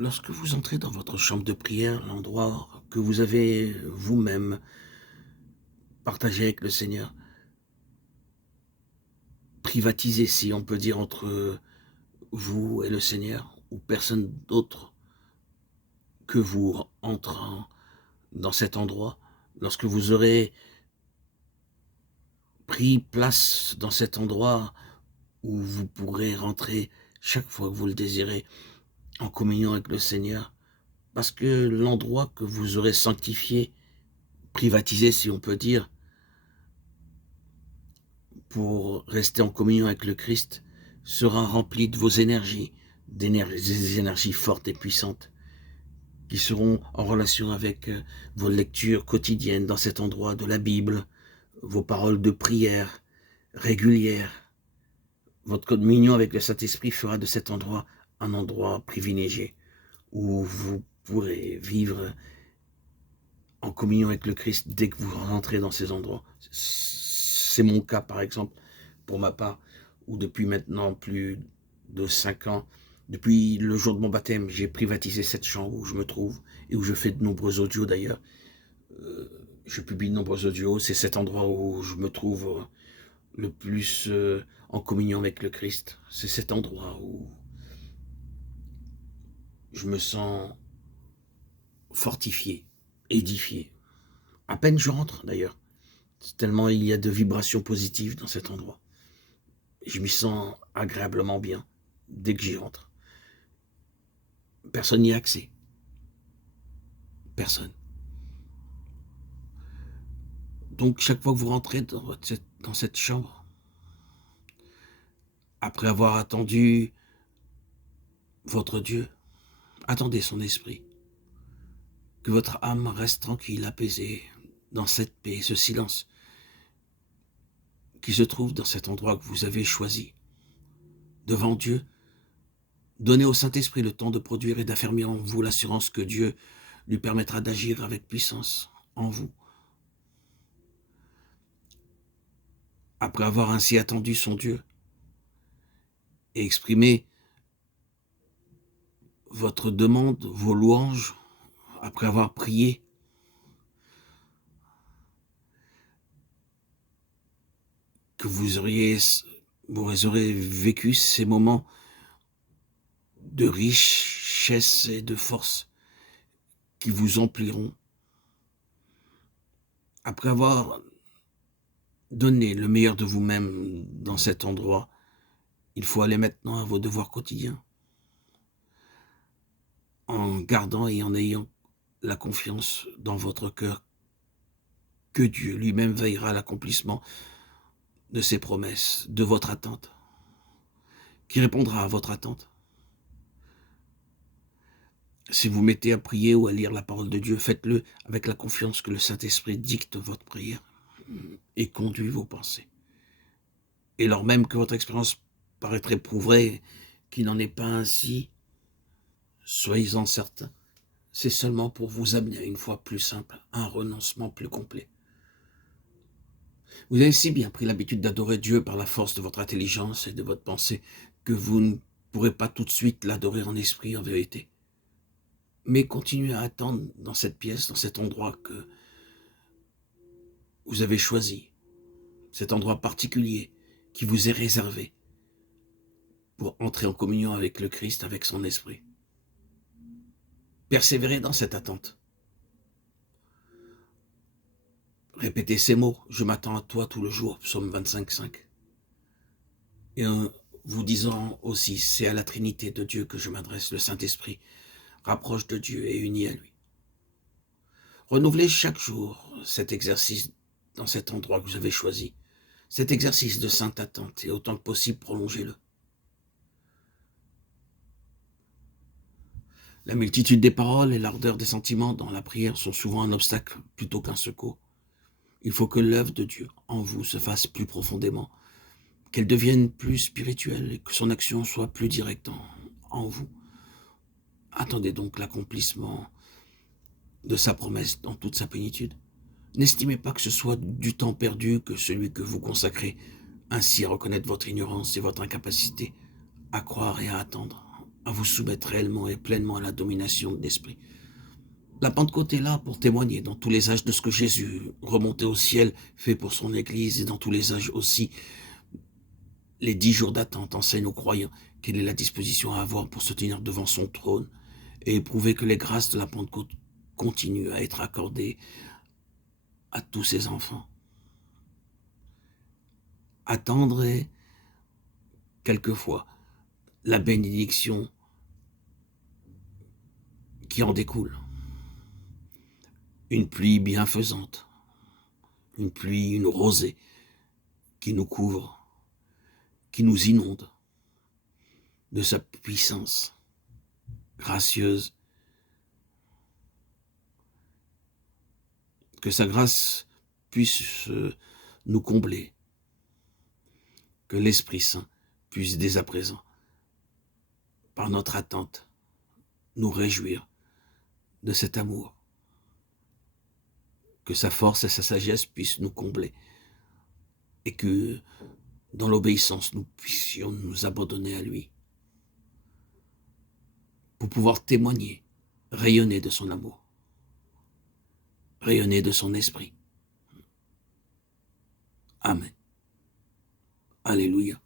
Lorsque vous entrez dans votre chambre de prière, l'endroit que vous avez vous-même partagé avec le Seigneur, privatisé, si on peut dire, entre vous et le Seigneur, ou personne d'autre que vous entrant dans cet endroit, lorsque vous aurez pris place dans cet endroit où vous pourrez rentrer chaque fois que vous le désirez en communion avec le Seigneur, parce que l'endroit que vous aurez sanctifié, privatisé, si on peut dire, pour rester en communion avec le Christ, sera rempli de vos énergies, des énergies fortes et puissantes, qui seront en relation avec vos lectures quotidiennes dans cet endroit de la Bible, vos paroles de prière régulières. Votre communion avec le Saint-Esprit fera de cet endroit un endroit privilégié, où vous pourrez vivre en communion avec le Christ dès que vous rentrez dans ces endroits. C'est mon cas, par exemple, pour ma part, où depuis maintenant plus de 5 ans, depuis le jour de mon baptême, j'ai privatisé cette chambre où je me trouve et où je fais de nombreux audios d'ailleurs. Je publie de nombreux audios. C'est cet endroit où je me trouve le plus en communion avec le Christ. C'est cet endroit où je me sens fortifié, édifié. À peine je rentre d'ailleurs, tellement il y a de vibrations positives dans cet endroit. Je m'y sens agréablement bien dès que j'y rentre. Personne n'y a accès. Personne. Donc chaque fois que vous rentrez dans cette chambre, après avoir attendu votre Dieu, attendez son esprit. Que votre âme reste tranquille, apaisée, dans cette paix, ce silence qui se trouve dans cet endroit que vous avez choisi. Devant Dieu, donnez au Saint-Esprit le temps de produire et d'affermir en vous l'assurance que Dieu lui permettra d'agir avec puissance en vous. Après avoir ainsi attendu son Dieu et exprimé votre demande, vos louanges, après avoir prié, que vous aurez vécu ces moments de richesse et de force qui vous empliront. Après avoir donné le meilleur de vous-même dans cet endroit, il faut aller maintenant à vos devoirs quotidiens, en gardant et en ayant la confiance dans votre cœur que Dieu lui-même veillera à l'accomplissement de ses promesses, de votre attente, qui répondra à votre attente. Si vous mettez à prier ou à lire la parole de Dieu, faites-le avec la confiance que le Saint-Esprit dicte votre prière et conduit vos pensées. Et lors même que votre expérience paraîtrait prouver qu'il n'en est pas ainsi, soyez-en certains, c'est seulement pour vous amener à une foi plus simple, à un renoncement plus complet. Vous avez si bien pris l'habitude d'adorer Dieu par la force de votre intelligence et de votre pensée que vous ne pourrez pas tout de suite l'adorer en esprit, en vérité. Mais continuez à attendre dans cette pièce, dans cet endroit que vous avez choisi, cet endroit particulier qui vous est réservé pour entrer en communion avec le Christ, avec son esprit. Persévérez dans cette attente. Répétez ces mots, je m'attends à toi tout le jour, psaume 25,5. Et en vous disant aussi, c'est à la Trinité de Dieu que je m'adresse, le Saint-Esprit rapproche de Dieu et unit à lui. Renouvelez chaque jour cet exercice dans cet endroit que vous avez choisi, cet exercice de sainte attente, et autant que possible, prolongez-le. La multitude des paroles et l'ardeur des sentiments dans la prière sont souvent un obstacle plutôt qu'un secours. Il faut que l'œuvre de Dieu en vous se fasse plus profondément, qu'elle devienne plus spirituelle et que son action soit plus directe en vous. Attendez donc l'accomplissement de sa promesse dans toute sa plénitude. N'estimez pas que ce soit du temps perdu que celui que vous consacrez ainsi à reconnaître votre ignorance et votre incapacité à croire et à attendre à vous soumettre réellement et pleinement à la domination de l'Esprit. La Pentecôte est là pour témoigner dans tous les âges de ce que Jésus, remonté au ciel, fait pour son Église, et dans tous les âges aussi. Les 10 jours d'attente enseignent aux croyants quelle est la disposition à avoir pour se tenir devant son trône et éprouver que les grâces de la Pentecôte continuent à être accordées à tous ses enfants. Attendre est, quelquefois, la bénédiction qui en découle. Une pluie bienfaisante, une pluie, une rosée qui nous couvre, qui nous inonde de sa puissance gracieuse. Que sa grâce puisse nous combler, que l'Esprit Saint puisse dès à présent, par notre attente, nous réjouir de cet amour, que sa force et sa sagesse puissent nous combler, et que dans l'obéissance, nous puissions nous abandonner à lui, pour pouvoir témoigner, rayonner de son amour, rayonner de son esprit. Amen. Alléluia.